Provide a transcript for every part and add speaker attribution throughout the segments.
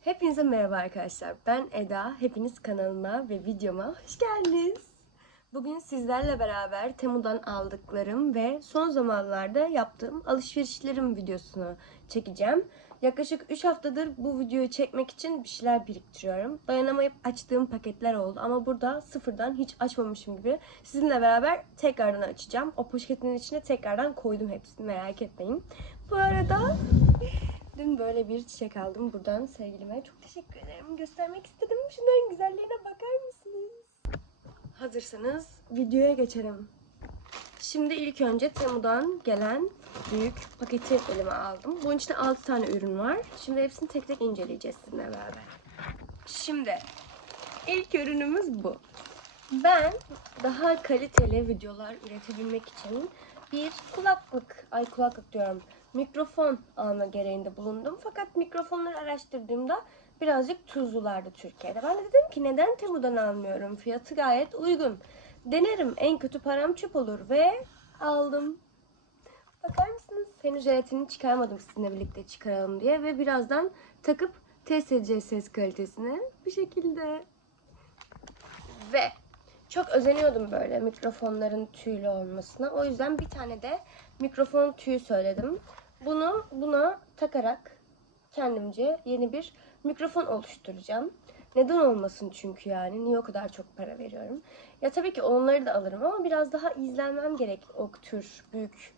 Speaker 1: Hepinize merhaba arkadaşlar. Ben Eda. Hepiniz kanalıma ve videoma hoş geldiniz. Bugün sizlerle beraber Temu'dan aldıklarım ve son zamanlarda yaptığım alışverişlerim videosunu çekeceğim. Yaklaşık 3 haftadır bu videoyu çekmek için bir şeyler biriktiriyorum. Dayanamayıp açtığım paketler oldu ama burada sıfırdan hiç açmamışım gibi sizinle beraber tekrardan açacağım. O poşetin içine tekrardan koydum hepsini merak etmeyin. Bu arada böyle bir çiçek aldım buradan sevgilime. Çok teşekkür ederim. Göstermek istedim. Şunların güzelliğine bakar mısınız? Hazırsanız videoya geçelim. Şimdi ilk önce Temu'dan gelen büyük paketi elime aldım. Bunun içinde 6 tane ürün var. Şimdi hepsini tek tek inceleyeceğiz sizinle beraber. Şimdi ilk ürünümüz bu. Ben daha kaliteli videolar üretebilmek için bir kulaklık, ay kulaklık diyorum, mikrofon alma gereğinde bulundum. Fakat mikrofonları araştırdığımda birazcık tuzlulardı Türkiye'de. Ben de dedim ki neden Temu'dan almıyorum? Fiyatı gayet uygun. Denerim en kötü param çöp olur ve aldım. Bakar mısınız? Henüz jelatini çıkarmadım sizinle birlikte çıkaralım diye ve birazdan takıp test edeceğiz ses kalitesini. Bu şekilde. Ve çok özeniyordum böyle mikrofonların tüylü olmasına. O yüzden bir tane de mikrofon tüyü söyledim. Bunu buna takarak kendimce yeni bir mikrofon oluşturacağım. Neden olmasın çünkü yani. Niye o kadar çok para veriyorum? Ya tabii ki onları da alırım ama biraz daha izlenmem gerek o tür büyük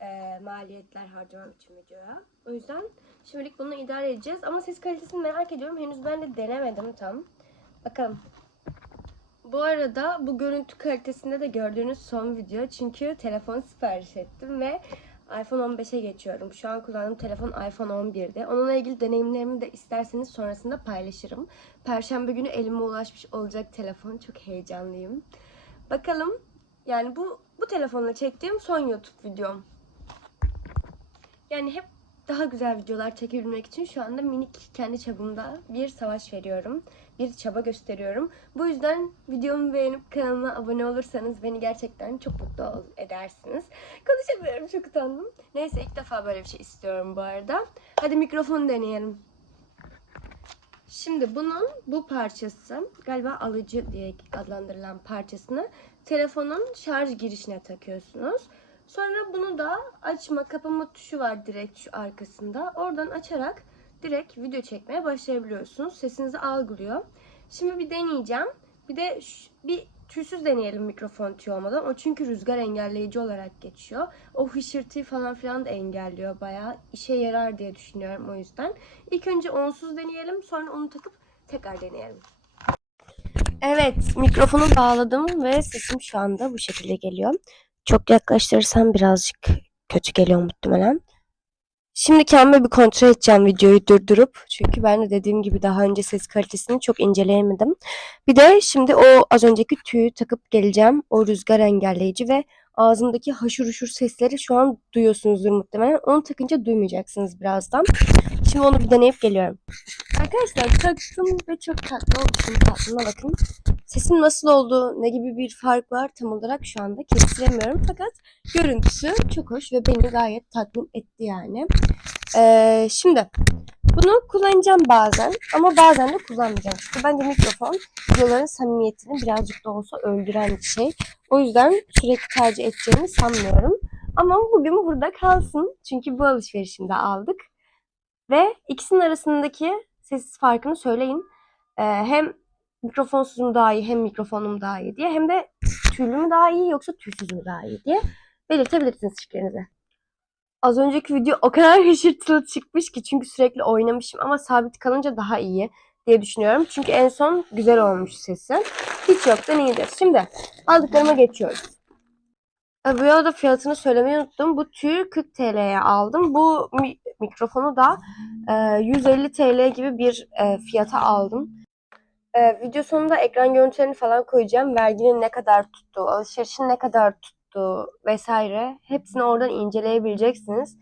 Speaker 1: e, maliyetler harcamam için videoya. O yüzden şimdilik bunu idare edeceğiz. Ama ses kalitesini merak ediyorum. Henüz ben de denemedim tam. Bakalım. Bu arada bu görüntü kalitesinde de gördüğünüz son video. Çünkü telefon sipariş ettim ve iPhone 15'e geçiyorum. Şu an kullandığım telefon iPhone 11'de. Onunla ilgili deneyimlerimi de isterseniz sonrasında paylaşırım. Perşembe günü elime ulaşmış olacak telefon. Çok heyecanlıyım. Bakalım. Yani bu bu telefonla çektiğim son YouTube videom. Yani hep daha güzel videolar çekebilmek için şu anda minik kendi çabımda bir savaş veriyorum. Bir çaba gösteriyorum. Bu yüzden videomu beğenip kanalıma abone olursanız beni gerçekten çok mutlu edersiniz. Konuşamıyorum çok utandım. Neyse ilk defa böyle bir şey istiyorum bu arada. Hadi mikrofonu deneyelim. Şimdi bunun bu parçası galiba alıcı diye adlandırılan parçasını telefonun şarj girişine takıyorsunuz. Sonra bunu da açma kapama tuşu var direkt şu arkasında. Oradan açarak direkt video çekmeye başlayabiliyorsunuz. Sesinizi algılıyor. Şimdi bir deneyeceğim. Bir de bir tüysüz deneyelim mikrofon tüyü olmadan. O çünkü rüzgar engelleyici olarak geçiyor. O hışırtıyı falan filan da engelliyor bayağı. işe yarar diye düşünüyorum o yüzden. İlk önce onsuz deneyelim. Sonra onu takıp tekrar deneyelim. Evet, mikrofonu bağladım ve sesim şu anda bu şekilde geliyor. Çok yaklaştırırsam birazcık kötü geliyor muhtemelen. Şimdi kendime bir kontrol edeceğim videoyu durdurup. Çünkü ben de dediğim gibi daha önce ses kalitesini çok inceleyemedim. Bir de şimdi o az önceki tüyü takıp geleceğim. O rüzgar engelleyici ve ağzımdaki haşır huşur sesleri şu an duyuyorsunuzdur muhtemelen. Onu takınca duymayacaksınız birazdan. Şimdi onu bir deneyip geliyorum. Arkadaşlar taktım ve çok tatlı oldu. Şimdi tatlına bakın. Sesin nasıl olduğu, ne gibi bir fark var tam olarak şu anda kestiremiyorum. Fakat görüntüsü çok hoş ve beni gayet tatmin etti yani. Ee, şimdi bunu kullanacağım bazen ama bazen de kullanmayacağım. Çünkü bence mikrofon videoların samimiyetini birazcık da olsa öldüren bir şey. O yüzden sürekli tercih edeceğimi sanmıyorum. Ama bugün burada kalsın. Çünkü bu alışverişimde aldık. Ve ikisinin arasındaki ses farkını söyleyin. Ee, hem mikrofonsuz mu daha iyi hem mikrofonum daha iyi diye hem de tüylü mü daha iyi yoksa tüysüz mü daha iyi diye belirtebilirsiniz fikirlerinizi. Az önceki video o kadar hışırtılı çıkmış ki çünkü sürekli oynamışım ama sabit kalınca daha iyi diye düşünüyorum. Çünkü en son güzel olmuş sesi. Hiç yoktan iyidir. Şimdi aldıklarıma geçiyoruz. E, Bu arada fiyatını söylemeyi unuttum. Bu tüyü 40 TL'ye aldım. Bu mi- mikrofonu da e, 150 TL gibi bir e, fiyata aldım. Ee, video sonunda ekran görüntülerini falan koyacağım. Verginin ne kadar tuttuğu, alışverişin ne kadar tuttuğu vesaire. Hepsini oradan inceleyebileceksiniz.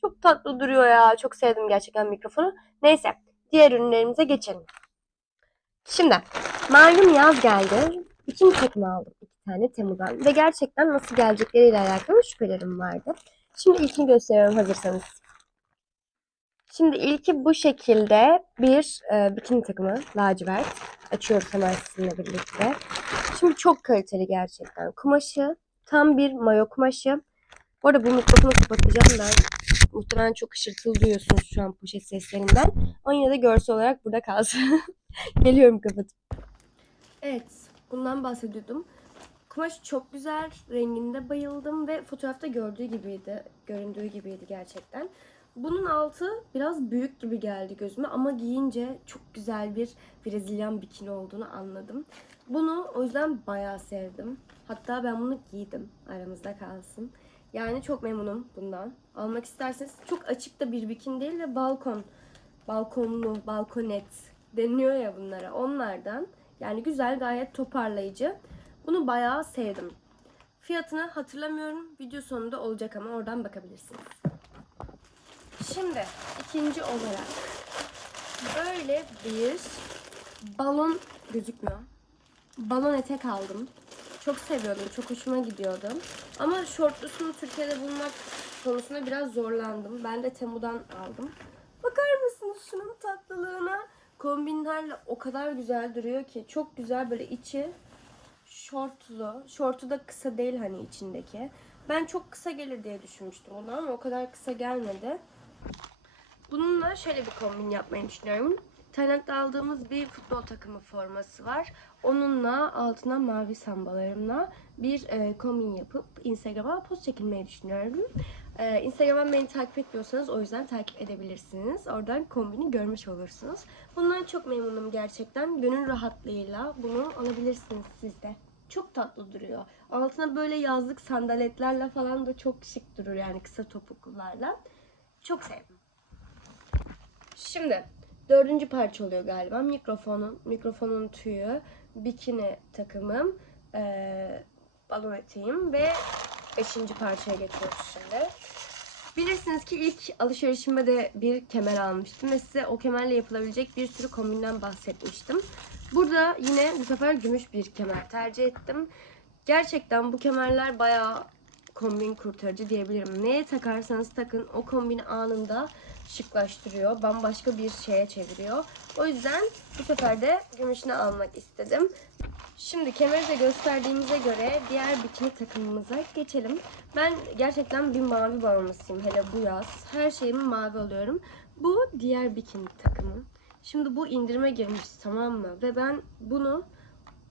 Speaker 1: Çok tatlı duruyor ya. Çok sevdim gerçekten mikrofonu. Neyse. Diğer ürünlerimize geçelim. Şimdi malum yaz geldi. İkinci takımı aldım. iki tane Temu'dan. Ve gerçekten nasıl gelecekleriyle alakalı şüphelerim vardı. Şimdi ilkini gösteriyorum hazırsanız. Şimdi ilki bu şekilde bir e, bikini takımı lacivert. Açıyoruz hemen sizinle birlikte. Şimdi çok kaliteli gerçekten. Kumaşı tam bir mayo kumaşı. Bu arada bu mikrofonu kapatacağım ben. Muhtemelen çok ışırtılı duyuyorsunuz şu an poşet seslerinden. Ama yine de görsel olarak burada kalsın. Geliyorum kapatıp. Evet, bundan bahsediyordum. Kumaş çok güzel, renginde bayıldım ve fotoğrafta gördüğü gibiydi, göründüğü gibiydi gerçekten. Bunun altı biraz büyük gibi geldi gözüme ama giyince çok güzel bir Brezilyan bikini olduğunu anladım. Bunu o yüzden bayağı sevdim. Hatta ben bunu giydim aramızda kalsın. Yani çok memnunum bundan. Almak isterseniz çok açık da bir bikini değil ve balkon, balkonlu, balkonet deniliyor ya bunlara. Onlardan. Yani güzel, gayet toparlayıcı. Bunu bayağı sevdim. Fiyatını hatırlamıyorum. Video sonunda olacak ama oradan bakabilirsiniz. Şimdi ikinci olarak böyle bir balon gözükmüyor. Balon etek aldım. Çok seviyordum. Çok hoşuma gidiyordu. Ama şortlusunu Türkiye'de bulmak konusunda biraz zorlandım. Ben de Temu'dan aldım. Bakar mısınız şunun tatlılığına? Kombinlerle o kadar güzel duruyor ki. Çok güzel böyle içi şortlu. Şortu da kısa değil hani içindeki. Ben çok kısa gelir diye düşünmüştüm onu ama o kadar kısa gelmedi. Bununla şöyle bir kombin yapmayı düşünüyorum. Tayland'da aldığımız bir futbol takımı forması var. Onunla altına mavi sambalarımla bir e, kombin yapıp Instagram'a post çekilmeyi düşünüyorum. E, Instagram'dan beni takip etmiyorsanız o yüzden takip edebilirsiniz. Oradan kombini görmüş olursunuz. Bundan çok memnunum gerçekten. Gönül rahatlığıyla bunu alabilirsiniz siz de. Çok tatlı duruyor. Altına böyle yazlık sandaletlerle falan da çok şık durur yani kısa topuklularla. Çok sevdim. Şimdi dördüncü parça oluyor galiba. Mikrofonun, mikrofonun tüyü, bikini takımım, eee balon eteğim ve beşinci parçaya geçiyoruz şimdi. Bilirsiniz ki ilk alışverişimde de bir kemer almıştım ve size o kemerle yapılabilecek bir sürü kombinden bahsetmiştim. Burada yine bu sefer gümüş bir kemer tercih ettim. Gerçekten bu kemerler bayağı kombin kurtarıcı diyebilirim. Neye takarsanız takın o kombini anında şıklaştırıyor. Bambaşka bir şeye çeviriyor. O yüzden bu sefer de gümüşünü almak istedim. Şimdi kemeri de gösterdiğimize göre diğer bikini takımımıza geçelim. Ben gerçekten bir mavi bağımlısıyım hele bu yaz. Her şeyimi mavi alıyorum. Bu diğer bikini takımı. Şimdi bu indirime girmiş tamam mı? Ve ben bunu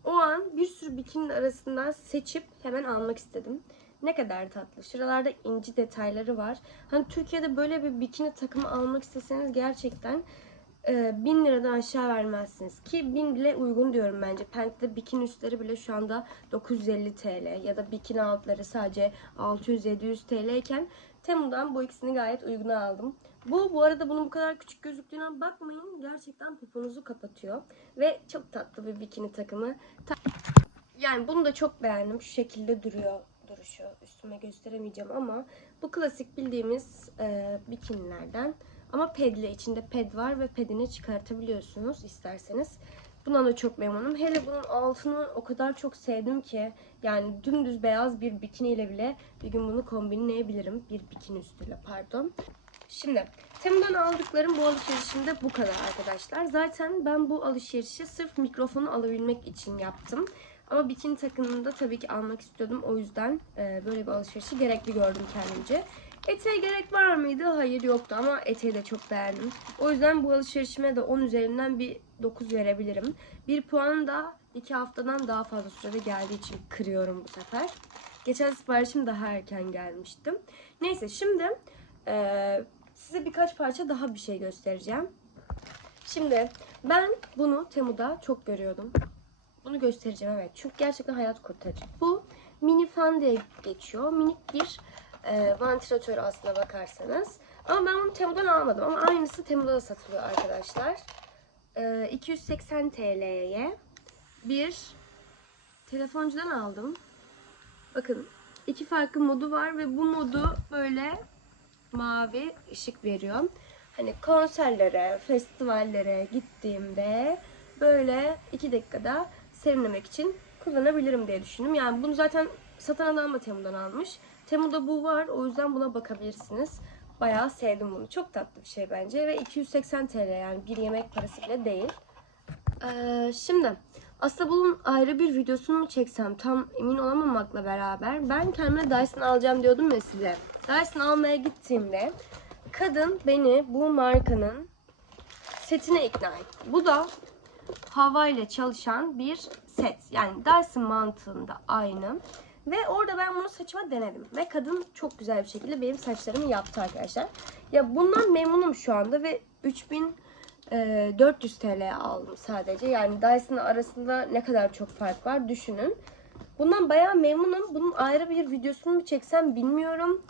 Speaker 1: o an bir sürü bikininin arasından seçip hemen almak istedim. Ne kadar tatlı. Şuralarda inci detayları var. Hani Türkiye'de böyle bir bikini takımı almak isteseniz gerçekten e, 1000 liradan aşağı vermezsiniz. Ki 1000 bile uygun diyorum bence. Pent'te bikini üstleri bile şu anda 950 TL ya da bikini altları sadece 600-700 TL iken Temu'dan bu ikisini gayet uyguna aldım. Bu bu arada bunun bu kadar küçük gözüktüğüne bakmayın. Gerçekten poponuzu kapatıyor. Ve çok tatlı bir bikini takımı. Ta- yani bunu da çok beğendim. Şu şekilde duruyor duruşu. Üstüme gösteremeyeceğim ama bu klasik bildiğimiz e, bikinilerden. Ama pedli. içinde ped var ve pedini çıkartabiliyorsunuz isterseniz. Bundan da çok memnunum. Hele bunun altını o kadar çok sevdim ki yani dümdüz beyaz bir bikini ile bile bir gün bunu kombinleyebilirim. Bir bikini üstüyle pardon. Şimdi Temu'dan aldıklarım bu alışverişimde bu kadar arkadaşlar. Zaten ben bu alışverişi sırf mikrofonu alabilmek için yaptım. Ama bikini takımını da tabii ki almak istiyordum. O yüzden e, böyle bir alışverişi gerekli gördüm kendimce. Eteğe gerek var mıydı? Hayır yoktu ama eteği de çok beğendim. O yüzden bu alışverişime de 10 üzerinden bir 9 verebilirim. Bir puan da 2 haftadan daha fazla sürede geldiği için kırıyorum bu sefer. Geçen siparişim daha erken gelmiştim. Neyse şimdi e, size birkaç parça daha bir şey göstereceğim. Şimdi ben bunu Temu'da çok görüyordum. Bunu göstereceğim evet. Çünkü gerçekten hayat kurtarıcı. Bu mini fan diye geçiyor. Minik bir e, vantilatör aslına bakarsanız. Ama ben bunu Temu'dan almadım. Ama aynısı Temu'da da satılıyor arkadaşlar. E, 280 TL'ye bir telefoncudan aldım. Bakın iki farklı modu var ve bu modu böyle mavi ışık veriyor. Hani konserlere, festivallere gittiğimde böyle iki dakikada serinlemek için kullanabilirim diye düşündüm. Yani bunu zaten satan adam da Temu'dan almış. Temu'da bu var. O yüzden buna bakabilirsiniz. Bayağı sevdim bunu. Çok tatlı bir şey bence ve 280 TL yani bir yemek parası bile değil. Ee, şimdi aslında bunun ayrı bir videosunu çeksem tam emin olamamakla beraber ben kendime Dyson alacağım diyordum ya size. Dyson almaya gittiğimde kadın beni bu markanın setine ikna etti. Bu da hava ile çalışan bir set. Yani Dyson mantığında aynı. Ve orada ben bunu saçıma denedim. Ve kadın çok güzel bir şekilde benim saçlarımı yaptı arkadaşlar. Ya bundan memnunum şu anda ve 3400 TL aldım sadece. Yani Dyson arasında ne kadar çok fark var düşünün. Bundan bayağı memnunum. Bunun ayrı bir videosunu mu çeksem bilmiyorum.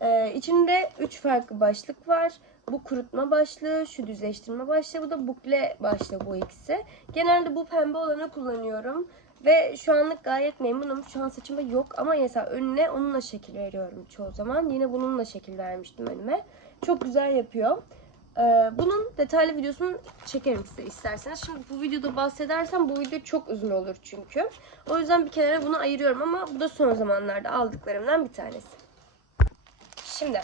Speaker 1: Ee, içinde 3 farklı başlık var. Bu kurutma başlığı, şu düzleştirme başlığı, bu da bukle başlığı bu ikisi. Genelde bu pembe olanı kullanıyorum. Ve şu anlık gayet memnunum. Şu an saçımda yok ama mesela önüne onunla şekil veriyorum çoğu zaman. Yine bununla şekil vermiştim önüme. Çok güzel yapıyor. Ee, bunun detaylı videosunu çekerim size isterseniz. Şimdi bu videoda bahsedersem bu video çok uzun olur çünkü. O yüzden bir kenara bunu ayırıyorum ama bu da son zamanlarda aldıklarımdan bir tanesi. Şimdi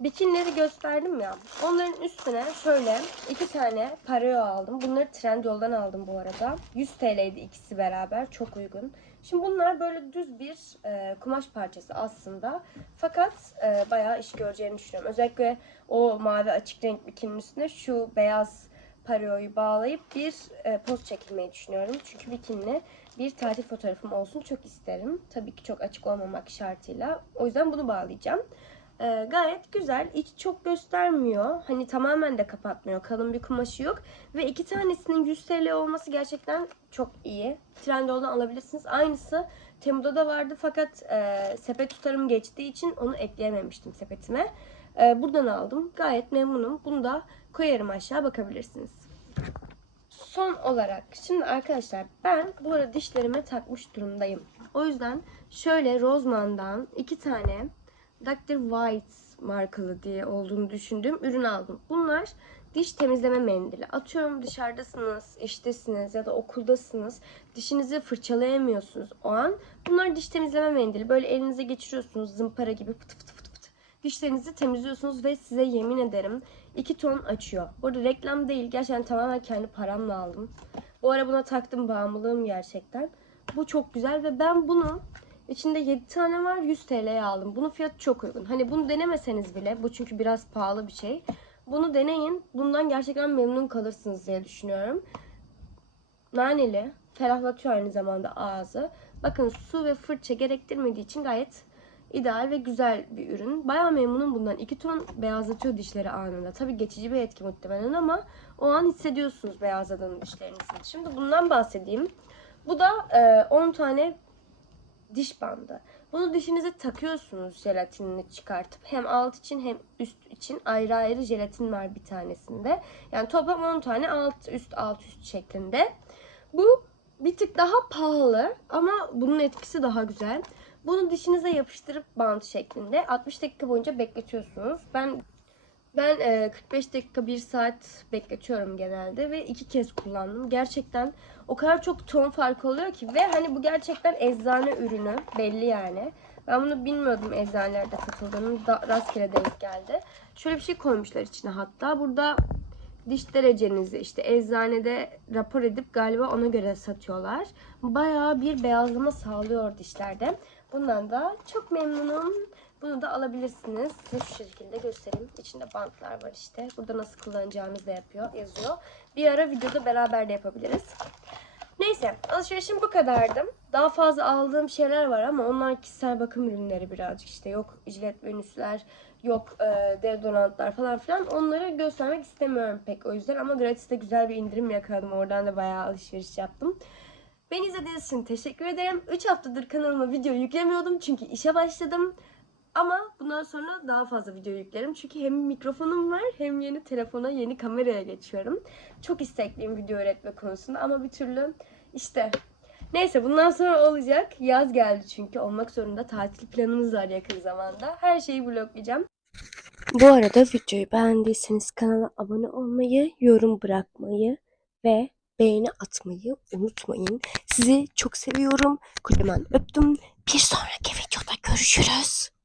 Speaker 1: bikinileri gösterdim ya. Onların üstüne şöyle iki tane pareo aldım. Bunları Trendyol'dan aldım bu arada. 100 TL'ydi ikisi beraber. Çok uygun. Şimdi bunlar böyle düz bir e, kumaş parçası aslında. Fakat e, bayağı iş göreceğini düşünüyorum. Özellikle o mavi açık renk bikininin üstüne şu beyaz pareoyu bağlayıp bir e, poz çekilmeyi düşünüyorum. Çünkü bikinli bir tatil fotoğrafım olsun çok isterim. Tabii ki çok açık olmamak şartıyla. O yüzden bunu bağlayacağım. Ee, gayet güzel. İç çok göstermiyor. Hani tamamen de kapatmıyor. Kalın bir kumaşı yok. Ve iki tanesinin 100 TL olması gerçekten çok iyi. Trendyol'dan alabilirsiniz. Aynısı Temu'da da vardı fakat e, sepet tutarım geçtiği için onu ekleyememiştim sepetime. E, buradan aldım. Gayet memnunum. Bunu da koyarım aşağı bakabilirsiniz. Son olarak şimdi arkadaşlar ben bu arada dişlerime takmış durumdayım. O yüzden şöyle Roseman'dan iki tane Dr. White markalı diye olduğunu düşündüğüm ürün aldım. Bunlar diş temizleme mendili. Atıyorum dışarıdasınız, iştesiniz ya da okuldasınız. Dişinizi fırçalayamıyorsunuz o an. Bunlar diş temizleme mendili. Böyle elinize geçiriyorsunuz zımpara gibi fıt fıt fıt fıt. Dişlerinizi temizliyorsunuz ve size yemin ederim 2 ton açıyor. Burada reklam değil. Gerçekten tamamen kendi paramla aldım. Bu ara buna taktım bağımlılığım gerçekten. Bu çok güzel ve ben bunu İçinde 7 tane var 100 TL'ye aldım. Bunun fiyatı çok uygun. Hani bunu denemeseniz bile bu çünkü biraz pahalı bir şey. Bunu deneyin. Bundan gerçekten memnun kalırsınız diye düşünüyorum. Naneli. Ferahlatıyor aynı zamanda ağzı. Bakın su ve fırça gerektirmediği için gayet ideal ve güzel bir ürün. Bayağı memnunum bundan. 2 ton beyazlatıyor dişleri anında. Tabi geçici bir etki muhtemelen ama o an hissediyorsunuz beyazladığını dişlerinizin. Şimdi bundan bahsedeyim. Bu da 10 tane diş bandı. Bunu dişinize takıyorsunuz jelatinini çıkartıp. Hem alt için hem üst için ayrı ayrı jelatin var bir tanesinde. Yani toplam 10 tane alt üst alt üst şeklinde. Bu bir tık daha pahalı ama bunun etkisi daha güzel. Bunu dişinize yapıştırıp bant şeklinde 60 dakika boyunca bekletiyorsunuz. Ben ben e, 45 dakika 1 saat bekletiyorum genelde ve iki kez kullandım. Gerçekten o kadar çok ton farkı oluyor ki ve hani bu gerçekten eczane ürünü belli yani. Ben bunu bilmiyordum eczanelerde satıldığını. Rastgele denk geldi. Şöyle bir şey koymuşlar içine hatta. Burada diş derecenizi işte eczanede rapor edip galiba ona göre satıyorlar. Bayağı bir beyazlama sağlıyor dişlerde. Bundan da çok memnunum. Bunu da alabilirsiniz. Size şu şekilde göstereyim. İçinde bantlar var işte. Burada nasıl kullanacağınızı da yapıyor, yazıyor. Bir ara videoda beraber de yapabiliriz. Neyse alışverişim bu kadardı. Daha fazla aldığım şeyler var ama onlar kişisel bakım ürünleri birazcık işte. Yok jilet venüsler, yok e, deodorantlar falan filan. Onları göstermek istemiyorum pek o yüzden. Ama gratis'te güzel bir indirim yakaladım. Oradan da bayağı alışveriş yaptım. Beni izlediğiniz için teşekkür ederim. 3 haftadır kanalıma video yüklemiyordum çünkü işe başladım. Ama bundan sonra daha fazla video yüklerim. Çünkü hem mikrofonum var hem yeni telefona, yeni kameraya geçiyorum. Çok istekliyim video üretme konusunda ama bir türlü işte Neyse bundan sonra olacak. Yaz geldi çünkü olmak zorunda. Tatil planımız var yakın zamanda. Her şeyi vloglayacağım. Bu arada videoyu beğendiyseniz kanala abone olmayı, yorum bırakmayı ve beğeni atmayı unutmayın. Sizi çok seviyorum. Kocaman öptüm. Bir sonraki videoda görüşürüz.